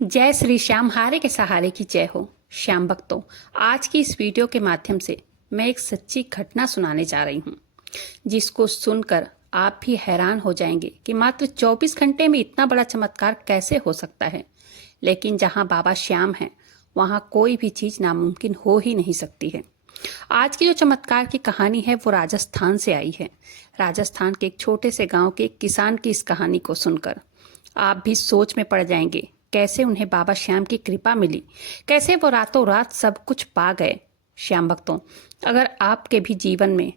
जय श्री श्याम हारे के सहारे की जय हो। श्याम भक्तों, आज की इस वीडियो के माध्यम से मैं एक सच्ची घटना सुनाने जा रही हूँ, जिसको सुनकर आप भी हैरान हो जाएंगे कि मात्र 24 घंटे में इतना बड़ा चमत्कार कैसे हो सकता है। लेकिन जहाँ बाबा श्याम हैं, वहाँ कोई भी चीज़ नामुमकिन हो ही नहीं सकती है। आज की जो चमत्कार की कहानी है वो राजस्थान से आई है। राजस्थान के एक छोटे से गांव के एक किसान की इस कहानी को सुनकर आप भी सोच में पड़ जाएंगे, कैसे उन्हें बाबा श्याम की कृपा मिली, कैसे वो रातों रात सब कुछ पा गए। श्याम भक्तों, अगर आपके भी जीवन में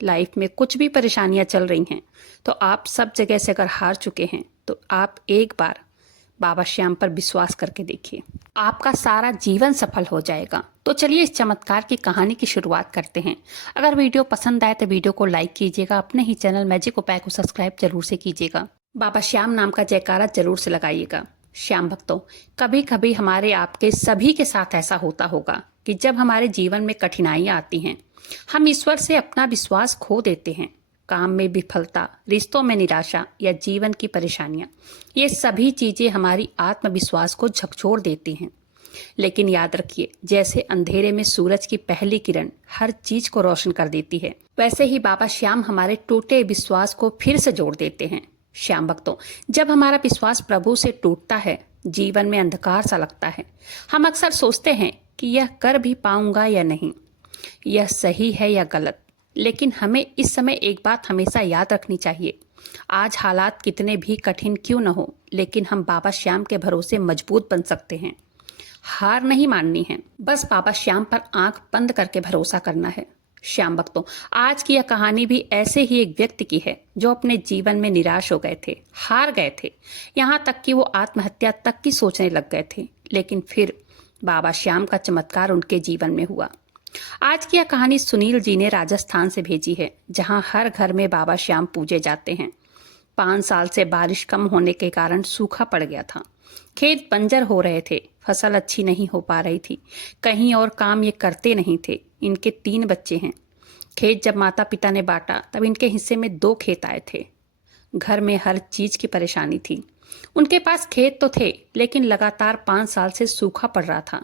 लाइफ में कुछ भी परेशानियां चल रही हैं, तो आप सब जगह से अगर हार चुके हैं, तो आप एक बार बाबा श्याम पर विश्वास करके देखिए, आपका सारा जीवन सफल हो जाएगा। तो चलिए इस चमत्कार की कहानी की शुरुआत करते हैं। अगर वीडियो पसंद आए तो वीडियो को लाइक कीजिएगा, अपने ही चैनल मैजिक उपाय को सब्सक्राइब जरूर से कीजिएगा, बाबा श्याम नाम का जयकारा जरूर से लगाइएगा। श्याम भक्तों, कभी कभी हमारे आपके सभी के साथ ऐसा होता होगा कि जब हमारे जीवन में कठिनाइयां आती हैं, हम ईश्वर से अपना विश्वास खो देते हैं। काम में विफलता, रिश्तों में निराशा या जीवन की परेशानियां, ये सभी चीजें हमारी आत्मविश्वास को झकझोर देती हैं। लेकिन याद रखिए, जैसे अंधेरे में सूरज की पहली किरण हर चीज को रोशन कर देती है, वैसे ही बाबा श्याम हमारे टूटे विश्वास को फिर से जोड़ देते हैं। श्याम भक्तों, जब हमारा विश्वास प्रभु से टूटता है, जीवन में अंधकार सा लगता है। हम अक्सर सोचते हैं कि यह कर भी पाऊंगा या नहीं, यह सही है या गलत। लेकिन हमें इस समय एक बात हमेशा याद रखनी चाहिए, आज हालात कितने भी कठिन क्यों न हो, लेकिन हम बाबा श्याम के भरोसे मजबूत बन सकते हैं। हार नहीं माननी है, बस बाबा श्याम पर आंख बंद करके भरोसा करना है। श्याम भक्तों, आज की यह कहानी भी ऐसे ही एक व्यक्ति की है जो अपने जीवन में निराश हो गए थे, हार गए थे, यहाँ तक कि वो आत्महत्या तक की सोचने लग गए थे। लेकिन फिर बाबा श्याम का चमत्कार उनके जीवन में हुआ। आज की यह कहानी सुनील जी ने राजस्थान से भेजी है, जहाँ हर घर में बाबा श्याम पूजे जाते हैं। 5 साल से बारिश कम होने के कारण सूखा पड़ गया था, खेत बंजर हो रहे थे, फसल अच्छी नहीं हो पा रही थी, कहीं और काम ये करते नहीं थे। इनके 3 बच्चे हैं। खेत जब माता पिता ने बांटा, तब इनके हिस्से में 2 खेत आए थे। घर में हर चीज की परेशानी थी। उनके पास खेत तो थे, लेकिन लगातार 5 साल से सूखा पड़ रहा था।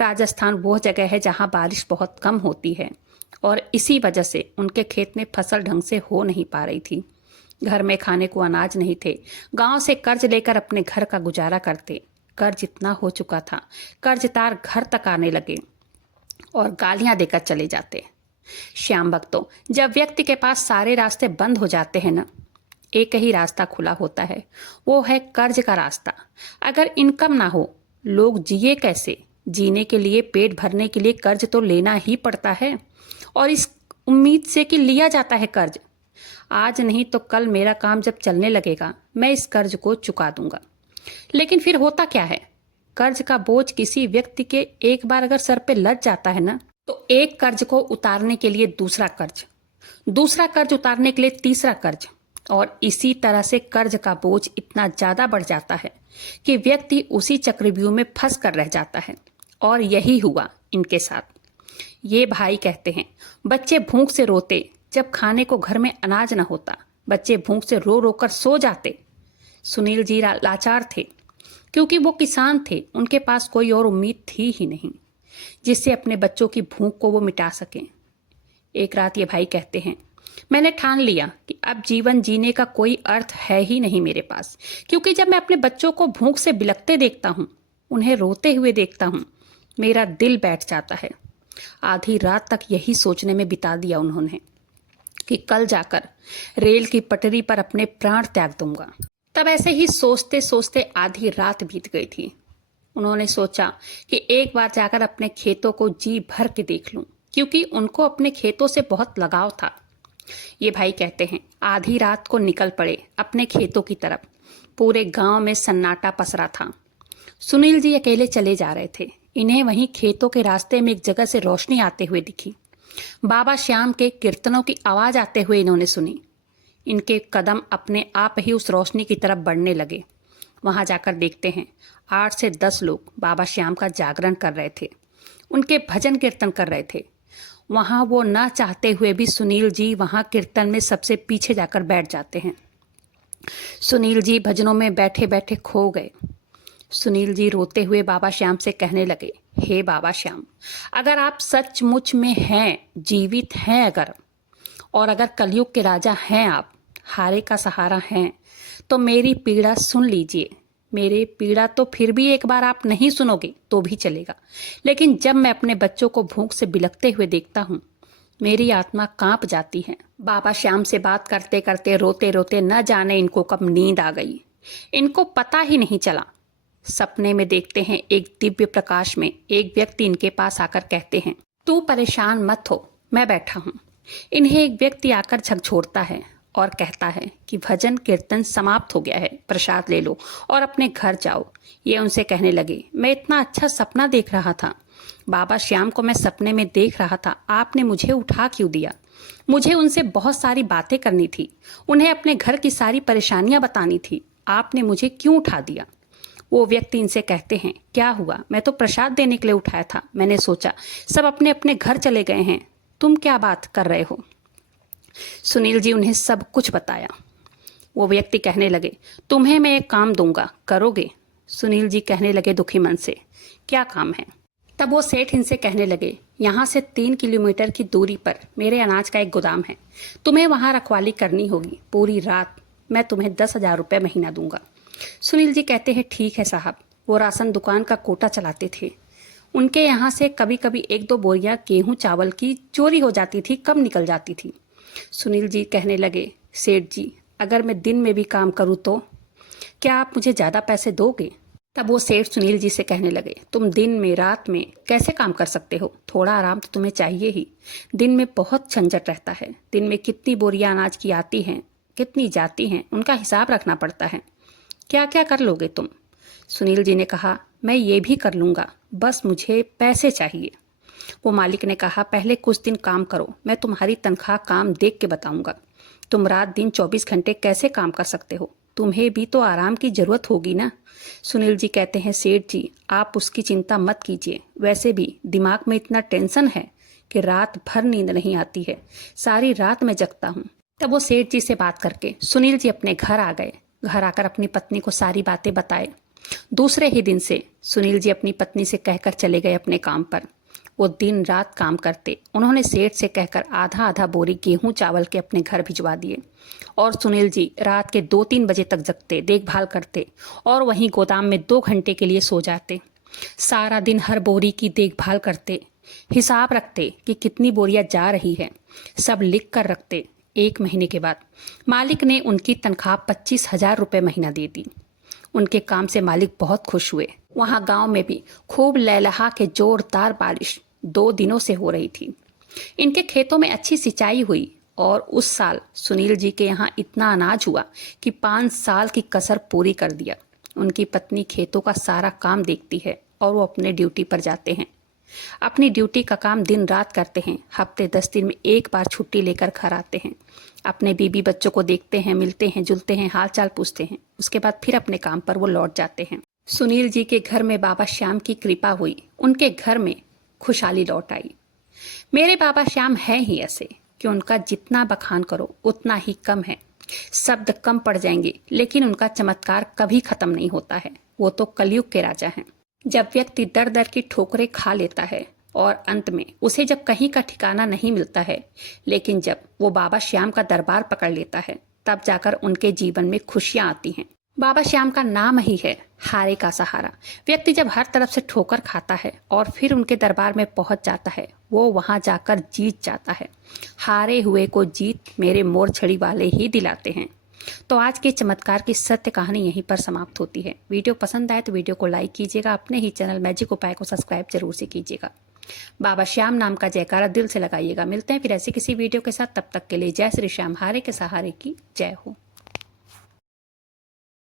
राजस्थान वो जगह है जहाँ बारिश बहुत कम होती है, और इसी वजह से उनके खेत में फसल ढंग से हो नहीं पा रही थी। घर में खाने को अनाज नहीं थे। गांव से कर्ज लेकर अपने घर का गुजारा करते। कर्ज इतना हो चुका था, कर्जदार घर तक आने लगे और गालियां देकर चले जाते। श्याम भक्तों, जब व्यक्ति के पास सारे रास्ते बंद हो जाते हैं ना, एक ही रास्ता खुला होता है, वो है कर्ज का रास्ता। अगर इनकम ना हो, लोग जिए कैसे? जीने के लिए, पेट भरने के लिए कर्ज तो लेना ही पड़ता है, और इस उम्मीद से कि लिया जाता है कर्ज, आज नहीं तो कल मेरा काम जब चलने लगेगा, मैं इस कर्ज को चुका दूंगा। लेकिन फिर होता क्या है, कर्ज का बोझ किसी व्यक्ति के एक बार अगर सर पे लग जाता है ना, तो एक कर्ज को उतारने के लिए दूसरा कर्ज, दूसरा कर्ज उतारने के लिए तीसरा कर्ज, और इसी तरह से कर्ज का बोझ इतना ज्यादा बढ़ जाता है कि व्यक्ति उसी चक्रव्यूह में फंस कर रह जाता है। और यही हुआ इनके साथ। ये भाई कहते हैं, बच्चे भूख से रोते, जब खाने को घर में अनाज न होता, बच्चे भूख से रो रो कर सो जाते। सुनील जी लाचार थे, क्योंकि वो किसान थे, उनके पास कोई और उम्मीद थी ही नहीं जिससे अपने बच्चों की भूख को वो मिटा सकें। एक रात ये भाई कहते हैं, मैंने ठान लिया कि अब जीवन जीने का कोई अर्थ है ही नहीं मेरे पास, क्योंकि जब मैं अपने बच्चों को भूख से बिलखते देखता हूँ, उन्हें रोते हुए देखता हूँ, मेरा दिल बैठ जाता है। आधी रात तक यही सोचने में बिता दिया उन्होंने कि कल जाकर रेल की पटरी पर अपने प्राण त्याग दूंगा। तब ऐसे ही सोचते सोचते आधी रात बीत गई थी। उन्होंने सोचा कि एक बार जाकर अपने खेतों को जी भर के देख लूं, क्योंकि उनको अपने खेतों से बहुत लगाव था। ये भाई कहते हैं, आधी रात को निकल पड़े अपने खेतों की तरफ। पूरे गांव में सन्नाटा पसरा था। सुनील जी अकेले चले जा रहे थे। इन्हें वहीं खेतों के रास्ते में एक जगह से रोशनी आते हुए दिखी। बाबा श्याम के कीर्तनों की आवाज आते हुए इन्होंने सुनी। इनके कदम अपने आप ही उस रोशनी की तरफ बढ़ने लगे। वहां जाकर देखते हैं, 8 से 10 लोग बाबा श्याम का जागरण कर रहे थे, उनके भजन कीर्तन कर रहे थे। वहां वो ना चाहते हुए भी सुनील जी वहां कीर्तन में सबसे पीछे जाकर बैठ जाते हैं। सुनील जी भजनों में बैठे बैठे खो गए। सुनील जी रोते हुए बाबा श्याम से कहने लगे, हे बाबा श्याम, अगर आप सचमुच में हैं, जीवित हैं अगर, और अगर कलयुग के राजा हैं आप, हारे का सहारा हैं, तो मेरी पीड़ा सुन लीजिए। मेरी पीड़ा तो फिर भी एक बार आप नहीं सुनोगे तो भी चलेगा, लेकिन जब मैं अपने बच्चों को भूख से बिलखते हुए देखता हूँ, मेरी आत्मा कांप जाती है। बाबा श्याम से बात करते करते रोते रोते न जाने इनको कब नींद आ गई। इनको पता ही नहीं चला। सपने में देखते हैं एक दिव्य प्रकाश में एक व्यक्ति इनके पास आकर कहते हैं, तू परेशान मत हो, मैं बैठा हूँ। इन्हें एक व्यक्ति आकर झकझोरता है और कहता है कि भजन कीर्तन समाप्त हो गया है, प्रसाद ले लो और अपने घर जाओ। ये उनसे कहने लगे, मैं इतना अच्छा सपना देख रहा था, बाबा श्याम को मैं सपने में देख रहा था, आपने मुझे उठा क्यों दिया? मुझे उनसे बहुत सारी बातें करनी थी, उन्हें अपने घर की सारी परेशानियां बतानी थी, आपने मुझे क्यों उठा दिया? वो व्यक्ति इनसे कहते हैं, क्या हुआ? मैं तो प्रसाद देने के लिए उठाया था, मैंने सोचा सब अपने अपने घर चले गए हैं, तुम क्या बात कर रहे हो? सुनील जी उन्हें सब कुछ बताया। वो व्यक्ति कहने लगे, तुम्हें मैं एक काम दूंगा, करोगे? सुनील जी कहने लगे दुखी मन से, क्या काम है? तब वो सेठ इनसे कहने लगे, यहाँ से 3 किलोमीटर की दूरी पर मेरे अनाज का एक गोदाम है, तुम्हें वहाँ रखवाली करनी होगी पूरी रात, मैं तुम्हें 10,000 रुपये महीना दूंगा। सुनील जी कहते हैं, ठीक है साहब। वो राशन दुकान का कोटा चलाते थे, उनके यहाँ से कभी कभी 1-2 बोरियां गेहूं चावल की चोरी हो जाती थी, कब निकल जाती थी। सुनील जी कहने लगे, सेठ जी अगर मैं दिन में भी काम करूँ तो क्या आप मुझे ज़्यादा पैसे दोगे? तब वो सेठ सुनील जी से कहने लगे, तुम दिन में रात में कैसे काम कर सकते हो? थोड़ा आराम तो तुम्हें चाहिए ही। दिन में बहुत झंझट रहता है, दिन में कितनी बोरियां अनाज की आती हैं, कितनी जाती हैं, उनका हिसाब रखना पड़ता है। क्या क्या कर लोगे तुम? सुनील जी ने कहा, मैं ये भी कर लूँगा, बस मुझे पैसे चाहिए। वो मालिक ने कहा, पहले कुछ दिन काम करो, मैं तुम्हारी तनख्वाह काम देख के बताऊंगा। तुम रात दिन 24 घंटे कैसे काम कर सकते हो? तुम्हें भी तो आराम की जरूरत होगी ना। सुनील जी कहते हैं, सेठ जी आप उसकी चिंता मत कीजिए, वैसे भी दिमाग में इतना टेंशन है कि रात भर नींद नहीं आती है, सारी रात मैं जगता हूँ। तब वो सेठ जी से बात करके सुनील जी अपने घर आ गए। घर आकर अपनी पत्नी को सारी बातें बताए। दूसरे ही दिन से सुनील जी अपनी पत्नी से कहकर चले गए अपने काम पर। वो दिन रात काम करते। उन्होंने सेठ से कहकर आधा आधा बोरी गेहूं चावल के अपने घर भिजवा दिए और सुनील जी रात के 2-3 बजे तक जगते, देखभाल करते और वहीं गोदाम में 2 घंटे के लिए सो जाते। सारा दिन हर बोरी की देखभाल करते, हिसाब रखते कि कितनी बोरियां जा रही है, सब लिख कर रखते। 1 महीने के बाद मालिक ने उनकी तनख्वाह 25,000 रुपये महीना दे दी। उनके काम से मालिक बहुत खुश हुए। वहाँ गांव में भी खूब लहलहा के जोरदार बारिश 2 दिनों से हो रही थी। इनके खेतों में अच्छी सिंचाई हुई और उस साल सुनील जी के यहाँ इतना अनाज हुआ कि 5 साल की कसर पूरी कर दिया। उनकी पत्नी खेतों का सारा काम देखती है और वो अपने ड्यूटी पर जाते हैं। अपनी ड्यूटी का काम दिन रात करते हैं। हफ्ते 10 दिन में एक बार छुट्टी लेकर घर आते हैं। अपने बीबी बच्चों को देखते हैं, मिलते हैं, जुलते हैं, हाल चाल पूछते हैं। उसके बाद फिर अपने काम पर वो लौट जाते हैं। सुनील जी के घर में बाबा श्याम की कृपा हुई। उनके घर में खुशहाली लौट आई। मेरे बाबा श्याम हैं ही ऐसे कि उनका जितना बखान करो उतना ही कम है। शब्द कम पड़ जाएंगे लेकिन उनका चमत्कार कभी खत्म नहीं होता है। वो तो कलयुग के राजा हैं। जब व्यक्ति दर दर की ठोकरें खा लेता है और अंत में उसे जब कहीं का ठिकाना नहीं मिलता है, लेकिन जब वो बाबा श्याम का दरबार पकड़ लेता है, तब जाकर उनके जीवन में खुशियां आती हैं। बाबा श्याम का नाम ही है हारे का सहारा। व्यक्ति जब हर तरफ से ठोकर खाता है और फिर उनके दरबार में पहुंच जाता है, वो वहां जाकर जीत जाता है। हारे हुए को जीत मेरे मोर छड़ी वाले ही दिलाते हैं। तो आज के चमत्कार की सत्य कहानी यहीं पर समाप्त होती है। वीडियो पसंद आए तो वीडियो को लाइक कीजिएगा। अपने ही चैनल मैजिक उपाय को सब्सक्राइब जरूर से कीजिएगा। बाबा श्याम नाम का जयकारा दिल से लगाइएगा। मिलते हैं फिर ऐसी किसी वीडियो के साथ। तब तक के लिए जय श्री श्याम। हारे के सहारे की जय हो।